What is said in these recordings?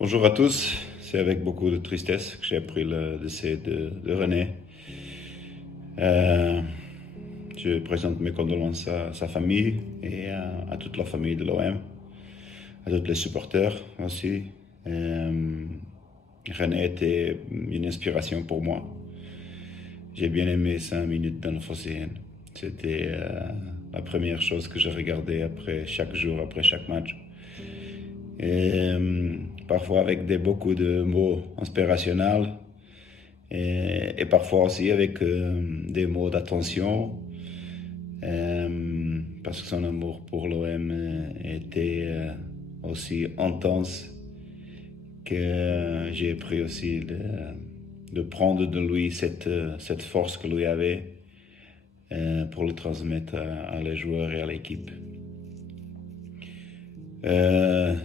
Bonjour à tous, c'est avec beaucoup de tristesse que j'ai appris le décès de René. Euh, je présente mes condoléances à sa famille et à toute la famille de l'OM, à tous les supporters aussi. René était une inspiration pour moi. J'ai bien aimé 5 minutes dans le Phocéen. C'était la première chose que je regardais après chaque jour, après chaque match. Et parfois avec beaucoup de mots inspirationnels et parfois aussi avec des mots d'attention parce que son amour pour l'OM était aussi intense que j'ai appris aussi de prendre de lui cette force que lui avait pour le transmettre à les joueurs et à l'équipe.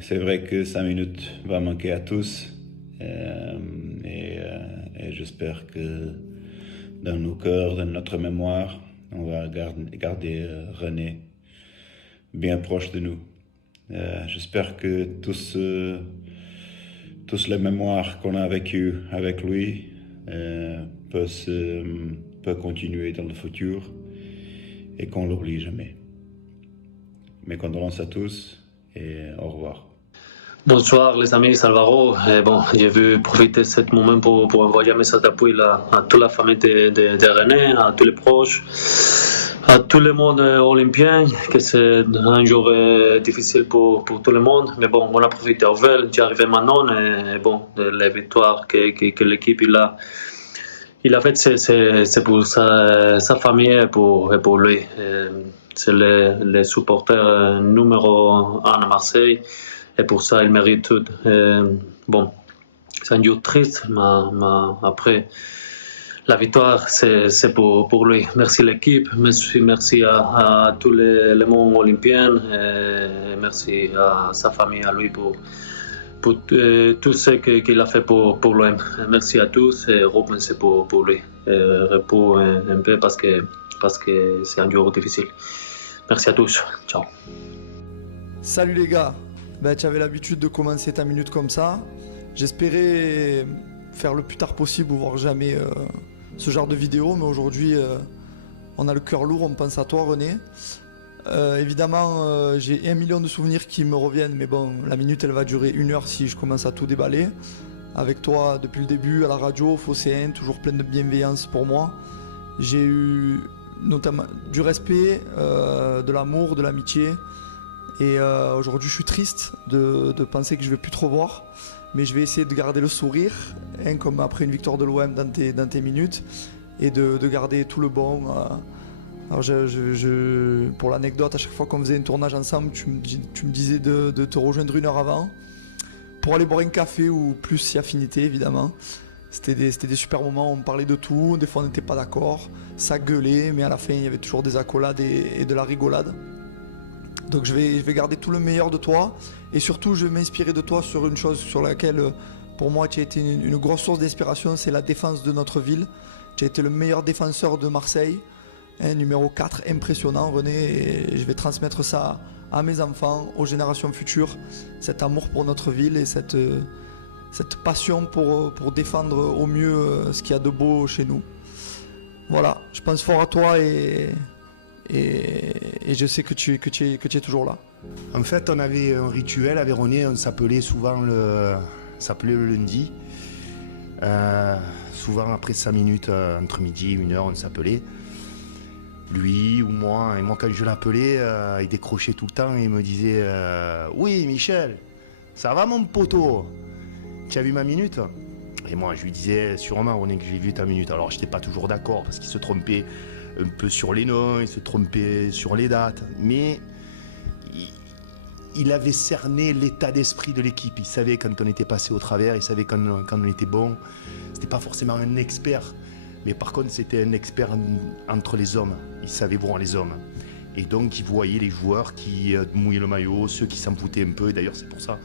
C'est vrai que 5 minutes va manquer à tous et j'espère que dans nos cœurs, dans notre mémoire, on va garder René bien proche de nous. J'espère que tous les mémoires qu'on a vécues avec lui peuvent continuer dans le futur et qu'on l'oublie jamais. Mes condoléances à tous et au revoir. Bonsoir les amis, Salvaro. J'ai vu profiter de ce moment pour envoyer un message d'appui à toute la famille de René, à tous les proches, à tout le monde olympien, que c'est un jour difficile pour tout le monde. Mais bon, on a profité au Vel, j'y arrivé maintenant, et bon, les victoires que l'équipe il a fait, c'est pour sa famille et pour lui. C'est les supporters numéro 1 à Marseille. Et pour ça, il mérite tout. C'est un jour triste, mais après, la victoire, c'est pour lui. Merci l'équipe, merci à tous les mondes olympiens, et merci à sa famille, à lui pour tout ce qu'il a fait pour l'OM. Merci à tous et remercie pour lui. Repos un peu parce que c'est un jour difficile. Merci à tous. Ciao. Salut les gars. Tu avais l'habitude de commencer ta minute comme ça. J'espérais faire le plus tard possible ou voir jamais ce genre de vidéo, mais aujourd'hui on a le cœur lourd, on pense à toi René. Évidemment j'ai 1 million de souvenirs qui me reviennent, mais bon, la minute elle va durer 1 heure si je commence à tout déballer. Avec toi depuis le début à la radio, au Phocéen, toujours plein de bienveillance pour moi. J'ai eu notamment du respect, de l'amour, de l'amitié. Et aujourd'hui je suis triste de penser que je vais plus te revoir, mais je vais essayer de garder le sourire, comme après une victoire de l'OM dans tes minutes, et de garder tout le bon. Alors pour l'anecdote, à chaque fois qu'on faisait un tournage ensemble, tu me disais de te rejoindre 1 heure avant pour aller boire un café ou plus si affinité évidemment. C'était des super moments, on parlait de tout, des fois on n'était pas d'accord, ça gueulait, mais à la fin il y avait toujours des accolades et de la rigolade. Donc je vais garder tout le meilleur de toi, et surtout je vais m'inspirer de toi sur une chose sur laquelle pour moi tu as été une grosse source d'inspiration, c'est la défense de notre ville. Tu as été le meilleur défenseur de Marseille, numéro 4, impressionnant René, et je vais transmettre ça à mes enfants, aux générations futures, cet amour pour notre ville et cette passion pour défendre au mieux ce qu'il y a de beau chez nous. Voilà, je pense fort à toi et je sais que tu es toujours là. En fait, on avait un rituel à Véronier, on s'appelait souvent le lundi. Souvent après 5 minutes, entre midi et 1 heure, on s'appelait. Lui ou moi, et moi quand je l'appelais, il décrochait tout le temps et il me disait oui Michel, ça va mon poteau, tu as vu ma minute? Et moi je lui disais sûrement René que j'ai vu ta minute. Alors j'étais pas toujours d'accord parce qu'il se trompait un peu sur les noms, il se trompait sur les dates, mais il avait cerné l'état d'esprit de l'équipe. Il savait quand on était passé au travers, il savait quand on était bon. C'était pas forcément un expert, mais par contre c'était un expert entre les hommes. Il savait voir les hommes. Et donc il voyait les joueurs qui mouillaient le maillot, ceux qui s'en foutaient un peu. Et d'ailleurs c'est pour ça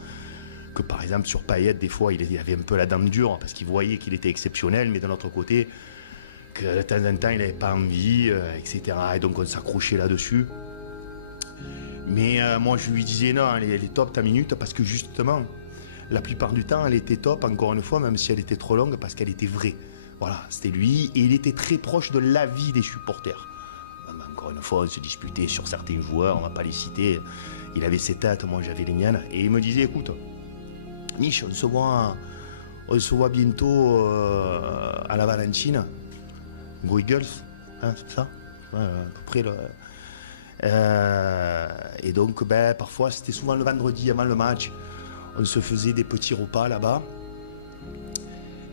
que par exemple sur Payet, des fois il avait un peu la dent dure, parce qu'il voyait qu'il était exceptionnel, mais d'un autre côté, que de temps en temps il n'avait pas envie, etc. Et donc on s'accrochait là-dessus. Mais moi je lui disais non, elle est top ta minute, parce que justement La plupart du temps, elle était top, encore une fois, même si elle était trop longue, parce qu'elle était vraie. Voilà, c'était lui, et il était très proche de l'avis des supporters. Encore une fois, on se disputait sur certains joueurs, on ne va pas les citer. Il avait ses têtes, moi j'avais les miennes, et il me disait, écoute, Mich, on se voit bientôt à la Valentine. Go Eagles, hein, c'est ça? Ouais, à peu près. Et donc, parfois, c'était souvent le vendredi avant le match. On se faisait des petits repas là-bas.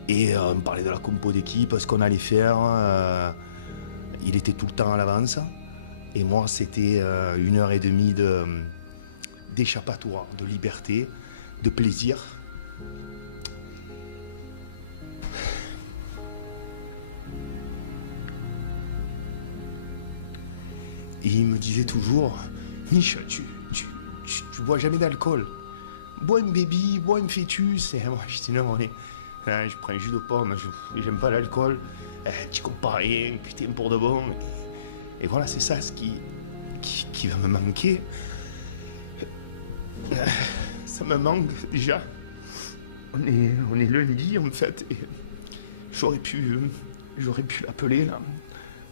Et on parlait de la compo d'équipe, ce qu'on allait faire. Il était tout le temps à l'avance. Et moi, c'était 1h30 d'échappatoire, de liberté, de plaisir. Et il me disait toujours, Mich, tu bois jamais d'alcool. Bois un baby, bois un fœtus. Et moi, je dis non, je prends un jus de pomme, j'aime pas l'alcool. Tu comprends rien, putain, pour de bon. Et voilà, c'est ça ce qui va me manquer. Ça me manque déjà. On est lundi en fait. Et j'aurais pu l'appeler là.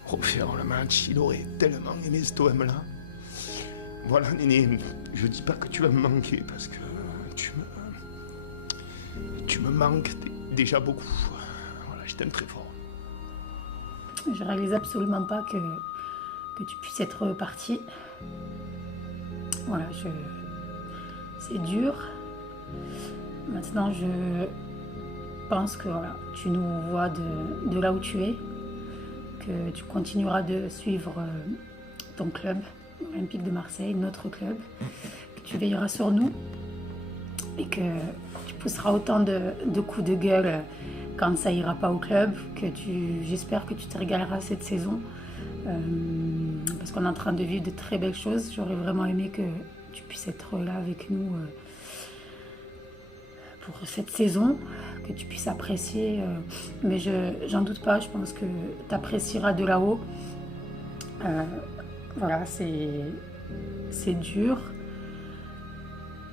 Refaire le match, il aurait tellement aimé cet OM-là. Voilà, Néné, je dis pas que tu vas me manquer, parce que tu me manques déjà beaucoup. Voilà, je t'aime très fort. Je réalise absolument pas que tu puisses être parti. Voilà, c'est dur. Maintenant, je pense que voilà, tu nous vois de là où tu es. Que tu continueras de suivre ton club, Olympique de Marseille, notre club, que tu veilleras sur nous et que tu pousseras autant de coups de gueule quand ça ira pas au club, j'espère que tu te régaleras cette saison parce qu'on est en train de vivre de très belles choses. J'aurais vraiment aimé que tu puisses être là avec nous pour cette saison, que tu puisses apprécier, mais j'en doute pas, je pense que tu apprécieras de là-haut. Voilà, c'est dur.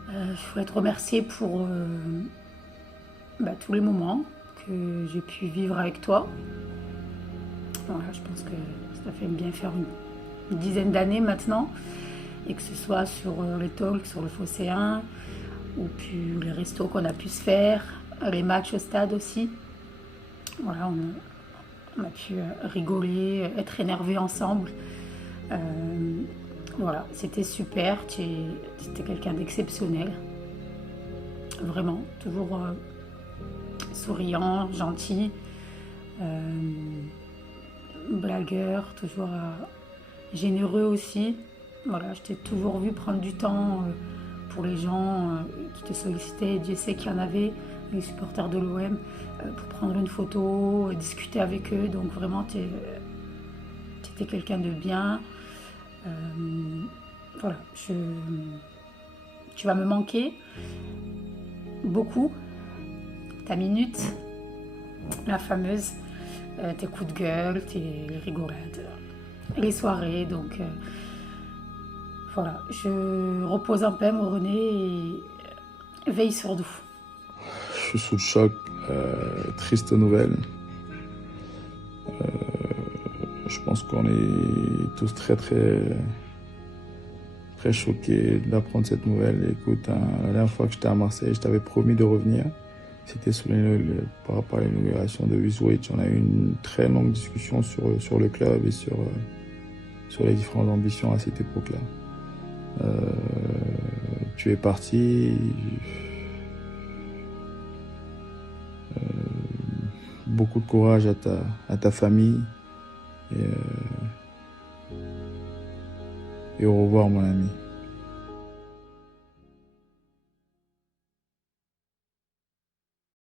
Je voudrais te remercier pour tous les moments que j'ai pu vivre avec toi. Voilà, je pense que ça fait bien faire une dizaine d'années maintenant, et que ce soit sur les talks, sur le Phocéen, ou puis les restos qu'on a pu se faire, les matchs au stade aussi. Voilà, on a pu rigoler, être énervés ensemble. Voilà, c'était super. C'était quelqu'un d'exceptionnel. Vraiment, toujours souriant, gentil, blagueur, toujours généreux aussi. Voilà, je t'ai toujours vu prendre du temps pour les gens qui te sollicitaient. Dieu sait qu'il y en avait, les supporters de l'OM, pour prendre une photo, discuter avec eux. Donc vraiment, tu étais quelqu'un de bien. Voilà, tu vas me manquer beaucoup. Ta minute, la fameuse, tes coups de gueule, les rigolades, les soirées. Donc voilà, je repose en paix, mon René, et veille sur nous. Je suis sous le choc, triste nouvelle. Je pense qu'on est tous très choqués d'apprendre cette nouvelle. Écoute, la dernière fois que j'étais à Marseille, je t'avais promis de revenir. C'était par rapport à l'inauguration de Wiswich. On a eu une très longue discussion sur le club et sur les différentes ambitions à cette époque-là. Tu es parti. Beaucoup de courage à ta famille. Et au revoir, mon ami.